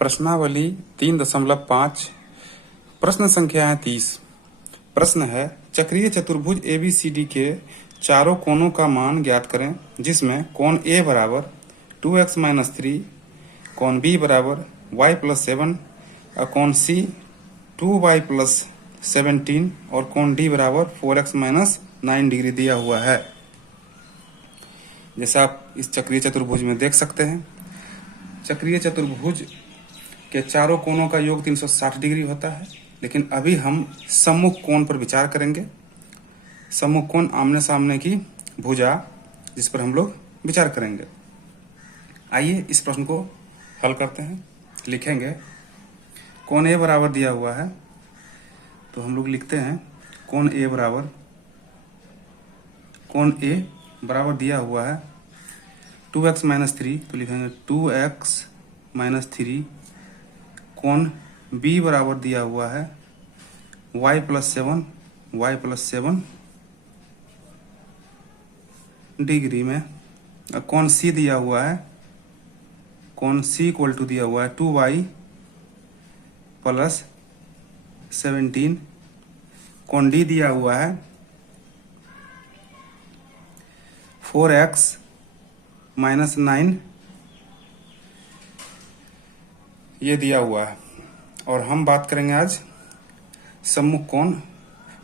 प्रश्नावली 3.5 प्रश्न संख्या है 30। प्रश्न है चक्रीय चतुर्भुज ABCD के चारों कोणों का मान ज्ञात करें, जिसमें कोण A बराबर 2x-3, कोण B बराबर y+7 और कोण C 2y+17 और कोण D बराबर 4x-9 डिग्री दिया हुआ है। जैसा आप इस चक्रीय चतुर्भुज में देख सकते हैं, चक्रीय चतुर्भुज के चारों कोणों का योग 360 डिग्री होता है, लेकिन अभी हम सम्मुख कोण पर विचार करेंगे। सम्मुख कोण आमने सामने की भुजा, जिस पर हम लोग विचार करेंगे। आइए इस प्रश्न को हल करते हैं। लिखेंगे कोण A बराबर दिया हुआ है, तो हम लोग लिखते हैं कोण A बराबर दिया हुआ है 2x-3, तो लिखेंगे 2x-3। कोण B बराबर दिया हुआ है y+7 डिग्री में। कोण C दिया हुआ है, कोण C इक्वल टू दिया हुआ है 2y+17। कोण D दिया हुआ है 4x-9, ये दिया हुआ है। और हम बात करेंगे आज सम्मुख कोण,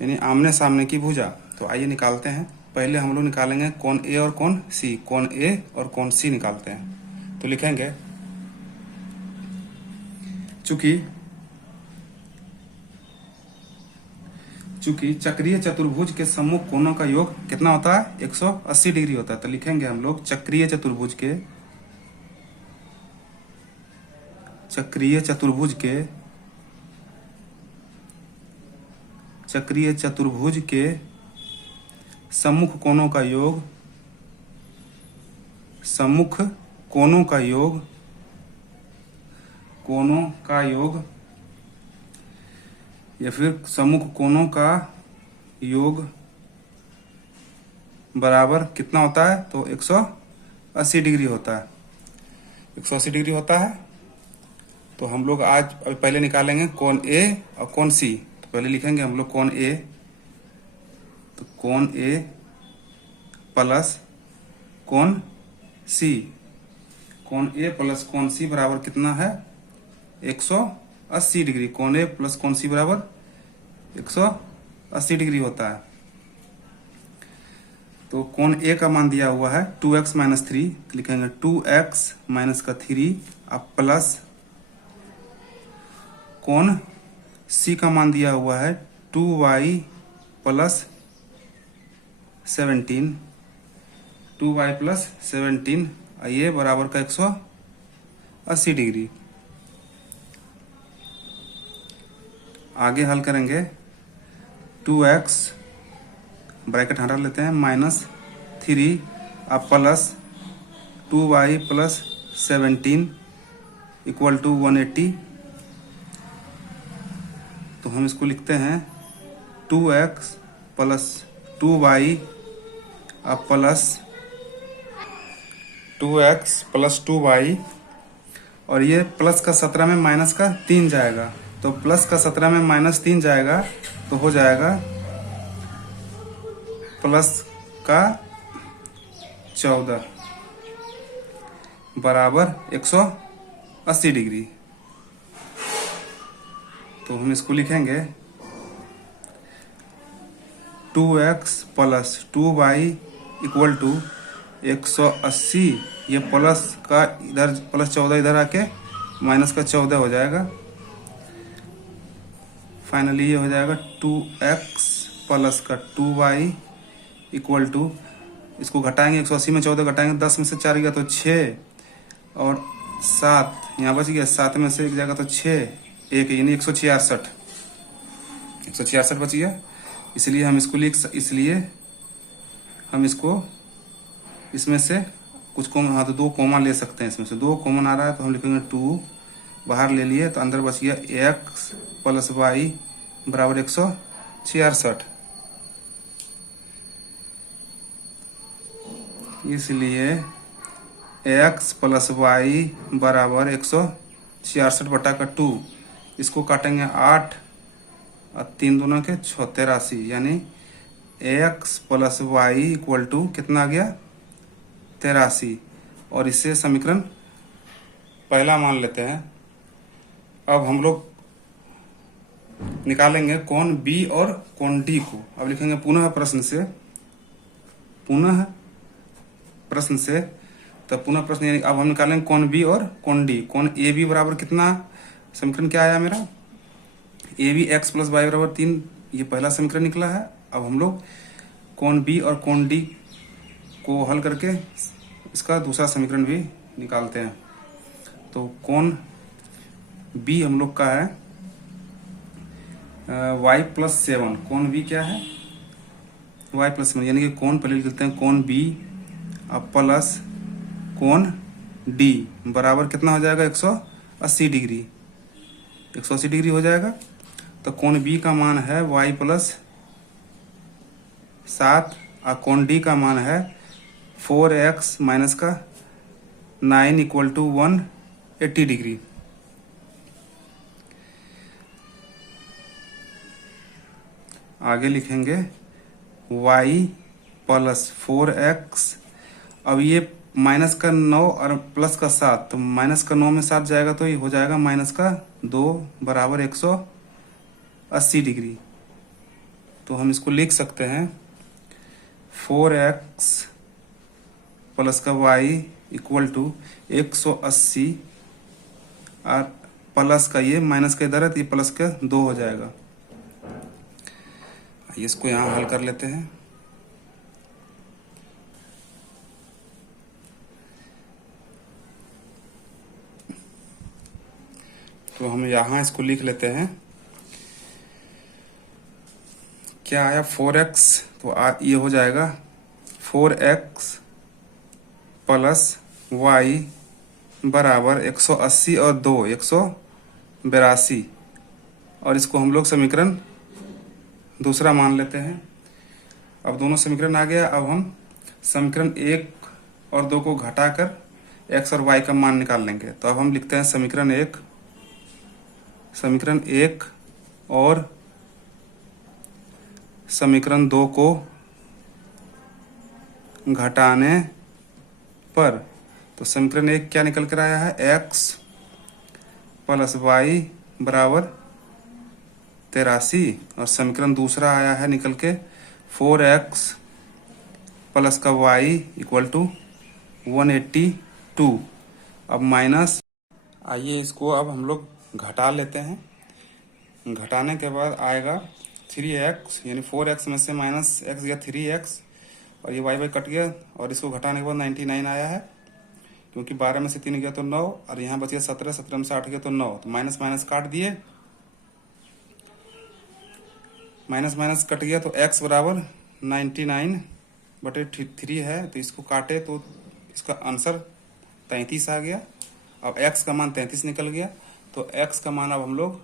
यानी आमने सामने की भुजा। तो आइए निकालते हैं। पहले हम लोग निकालेंगे कोण A और कोण C। कोण A और कोण C निकालते हैं। तो लिखेंगे चूंकि चक्रीय चतुर्भुज के सम्मुख कोणों का योग कितना होता है, 180 डिग्री होता है। तो लिखेंगे हम लोग चक्रीय चतुर्भुज के सम्मुख कोणों का योग या फिर सम्मुख कोणों का योग बराबर कितना होता है, तो 180 डिग्री होता है। 180 डिग्री होता है। तो हम लोग आज अभी पहले निकालेंगे कोण A और कोण C। तो पहले लिखेंगे हम लोग कोण A, तो कोण A प्लस कोण C। कोण A प्लस कोण C बराबर कितना है, 180 डिग्री। कोण A प्लस कोण C बराबर 180 डिग्री होता है। तो कोण A का मान दिया हुआ है 2x-3, लिखेंगे 2x-3 अब प्लस कोण C का मान दिया हुआ है 2y+17, 2y+17 ये बराबर का 180 डिग्री। आगे हल करेंगे 2x ब्रैकेट हटा लेते हैं -3 अब प्लस 2y+17 इक्वल टू 180। तो हम इसको लिखते हैं 2x प्लस 2y अब प्लस 2x प्लस 2y, और ये प्लस का 17 में माइनस का 3 जाएगा। तो प्लस का 17 में -3 जाएगा, तो हो जाएगा प्लस का 14 बराबर 180 डिग्री। तो हम इसको लिखेंगे 2x plus 2y equal to 180। ये प्लस का इधर प्लस 14 इधर आके माइनस का 14 हो जाएगा। फाइनली ये हो जाएगा 2x प्लस का 2y इक्वल टू, इसको घटाएंगे 180 में 14 घटाएंगे, 10 में से 4 गया तो 6 और 7 यहाँ बच गया, 7 में से 1 जाएगा तो 6, 1 यानी 166 बच गया। इसलिए हम इसको इसमें से कुछ कॉमन, हाँ तो 2 कॉमन ले सकते हैं। इसमें से 2 कॉमन आ रहा है, तो हम लिखेंगे 2 बाहर ले लिए, तो अंदर बच गया x प्लस y बराबर 166। इसलिए x प्लस y बराबर 166 66/2, इसको काटेंगे 8 और 3 दूना के 83, यानी x plus y equal to कितना आ गया 83। और इससे समीकरण पहला मान लेते हैं। अब हम लोग निकालेंगे कोण बी और कोण डी को। अब लिखेंगे पुनः प्रश्न से, तब पुनः प्रश्न, यानी अब हम निकालेंगे कोण बी और कोण डी। कोण ए बी बराबर कितना, समीकरण क्या आया मेरा, a b x plus y बराबर 3, ये पहला समीकरण निकला है। अब हम लोग कोण बी और कोण डी को हल करके इसका दूसरा समीकरण भी निकालते हैं। तो कोण बी हम लोग का है y प्लस 7, कोण बी क्या है y प्लस 7, यानी कि कोण पहले लिख लेते हैं कोण बी अब प्लस कोण डी बराबर कितना हो जाएगा 180 डिग्री, 180 डिग्री हो जाएगा। तो कोण बी का मान है y प्लस 7 और कोण डी का मान है 4x माइनस का 9 इक्वल टू 180 डिग्री। आगे लिखेंगे y प्लस 4x, अब ये माइनस का 9 और प्लस का 7, तो माइनस का 9 में 7 जाएगा तो ये हो जाएगा माइनस का 2 बराबर 180 डिग्री। तो हम इसको लिख सकते हैं 4x प्लस का y इक्वल टू 180 और प्लस का ये माइनस का इधर है तो ये प्लस का 2 हो जाएगा। इसको यहाँ हल कर लेते हैं। तो हम यहाँ इसको लिख लेते हैं, क्या आया 4x, तो ये हो जाएगा 4x प्लस y बराबर 180 और 2 182, और इसको हम लोग समीकरण दूसरा मान लेते हैं। अब दोनों समीकरण आ गया। अब हम समीकरण 1 और 2 को घटाकर x और y का मान निकाल लेंगे। तो अब हम लिखते हैं समीकरण 1 और समीकरण 2 को घटाने पर, तो समीकरण 1 क्या निकल कर आया है x प्लस वाई बराबर 83, और समीकरण दूसरा आया है निकल के 4x प्लस का y इक्वल टू 182। अब माइनस, आइए इसको अब हम लोग घटा लेते हैं। घटाने के बाद आएगा 3x, यानी 4x में से माइनस x गया 3x, और ये y कट गया, और इसको घटाने के बाद 99 आया है, क्योंकि 12 में से 3 गया तो 9, और यहाँ बच गया 17, 17 में से 8 गया तो 9, तो माइनस माइनस काट दिए, माइनस माइनस कट गया, तो x बराबर 99/3 है, तो इसको काटे तो इसका आंसर 33 आ गया। अब x का मान 33 निकल गया, तो x का मान अब हम लोग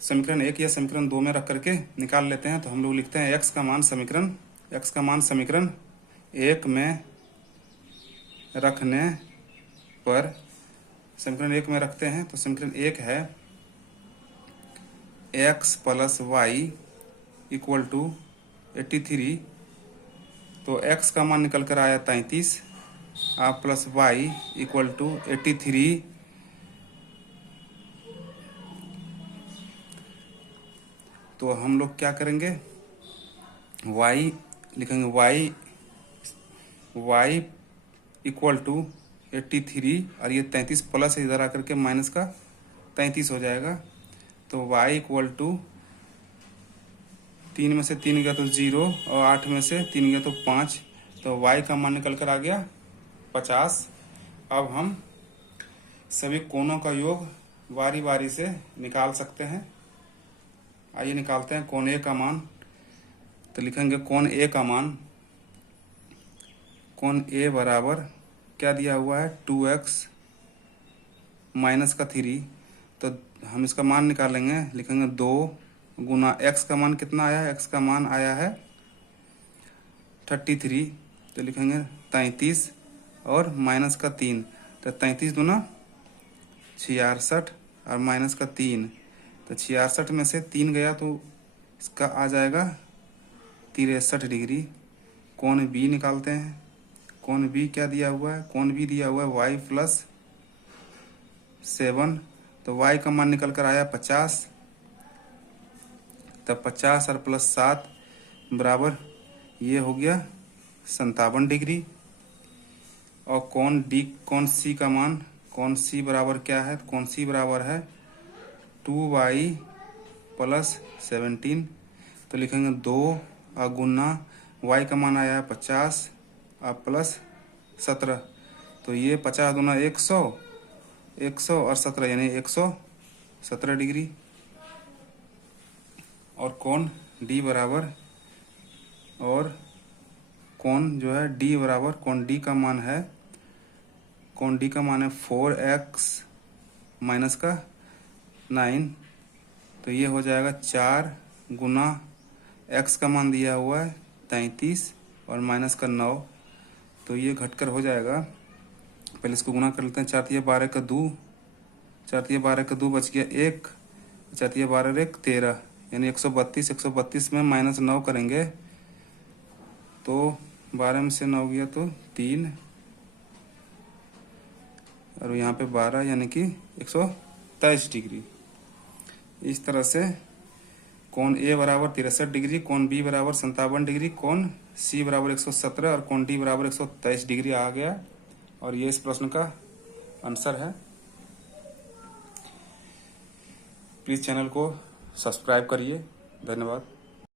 समीकरण 1 या समीकरण 2 में रख करके निकाल लेते हैं। तो हम लोग लिखते हैं x का मान समीकरण 1 में रखने पर, समीकरण 1 में रखते हैं तो समीकरण 1 है x plus y equal to 83, तो x का मान निकल कर आया 33 आप प्लस वाई इक्वल टू 83। तो हम लोग क्या करेंगे, y लिखेंगे y इक्वल टू 83, और ये 33 प्लस इधर आकर के माइनस का 33 हो जाएगा। तो y इक्वल टू 3 में से 3 गया तो 0, और 8 में से 3 गया तो 5, तो y का मान निकल कर आ गया 50। अब हम सभी कोणों का योग बारी बारी से निकाल सकते हैं। आइए निकालते हैं कोण ए का मान। तो लिखेंगे कोण ए का मान, कोण ए बराबर क्या दिया हुआ है 2x माइनस का 3, तो हम इसका मान निकालेंगे। लिखेंगे 2 गुना x का मान कितना आया है, x का मान आया है 33, तो लिखेंगे 33 और माइनस का 3, तो 33 दूना 66 और माइनस का 3, तो 66 में से 3 गया तो इसका आ जाएगा 63 डिग्री। कोण बी निकालते हैं। कोण बी क्या दिया हुआ है? कोण बी दिया हुआ है y प्लस 7, तो y का मान निकल कर आया 50, तब 50 और प्लस 7 बराबर ये हो गया 57 डिग्री। और कोण सी का मान, कोण सी बराबर क्या है? कोण सी बराबर है 2y प्लस 17, तो लिखेंगे 2 और गुना y का मान आया है 50 और प्लस 17, तो ये 50 दूना 100, 100 और 17 यानी 117 डिग्री। और कोण डी बराबर, और कोण जो है डी बराबर, कोण डी का मान है, कोण डी का मान है 4x माइनस का 9, तो ये हो जाएगा 4 गुना x का मान दिया हुआ है 33 और माइनस का 9, तो ये घटकर हो जाएगा, पहले इसको गुना कर लेते हैं। 4 तिया 12 का 2, 4 तिया 12 का 2 बच गया 1, 4 तिया 12 1 13, यानी 132। 132 में माइनस 9 करेंगे तो 12 में से 9 गया तो 3, और यहाँ पे 12 यानी कि 123 डिग्री। इस तरह से कोण ए बराबर 63 डिग्री, कोण बी बराबर 57 डिग्री, कोण सी बराबर 117 और कोण डी बराबर 123 डिग्री आ गया। और ये इस प्रश्न का आंसर है। प्लीज़ चैनल को सब्सक्राइब करिए। धन्यवाद।